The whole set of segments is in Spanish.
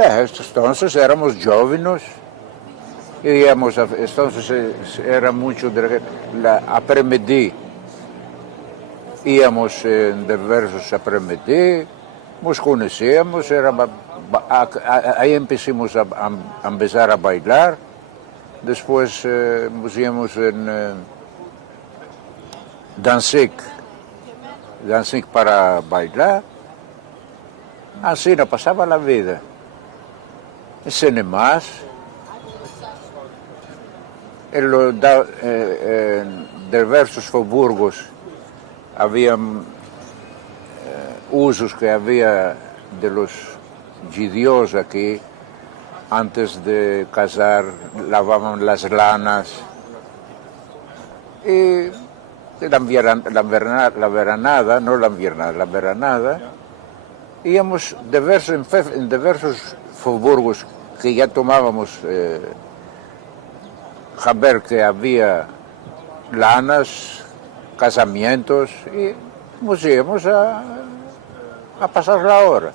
Entonces éramos jóvenes, íbamos, entonces era mucho de la apremedí, íbamos en diversos apremedí, nos conocíamos, ahí empezamos a empezar a bailar, después nos íbamos en Danzig para bailar, así no pasaba la vida. En cinemas, en diversos faubourgos había usos que había de los judíos aquí, antes de casar lavaban las lanas y la veranada, íbamos en diversos faubourgos que ya tomábamos a ver que había lanas, casamientos y nos íbamos a pasar la hora.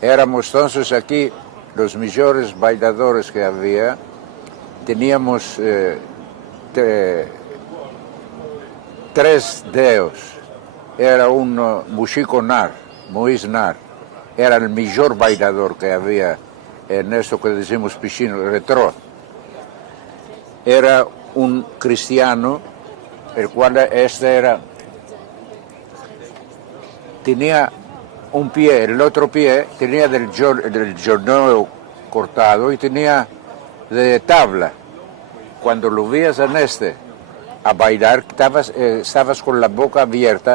Éramos entonces aquí los mejores bailadores que había, teníamos 3 dedos, era un Muxico Nar, Moïse Nar, era el mejor bailador que había en esto que decimos piscina retro. Era un cristiano, el cual tenía un pie, el otro pie tenía del giorneo cortado y tenía de tabla. Cuando lo veías a bailar, estabas con la boca abierta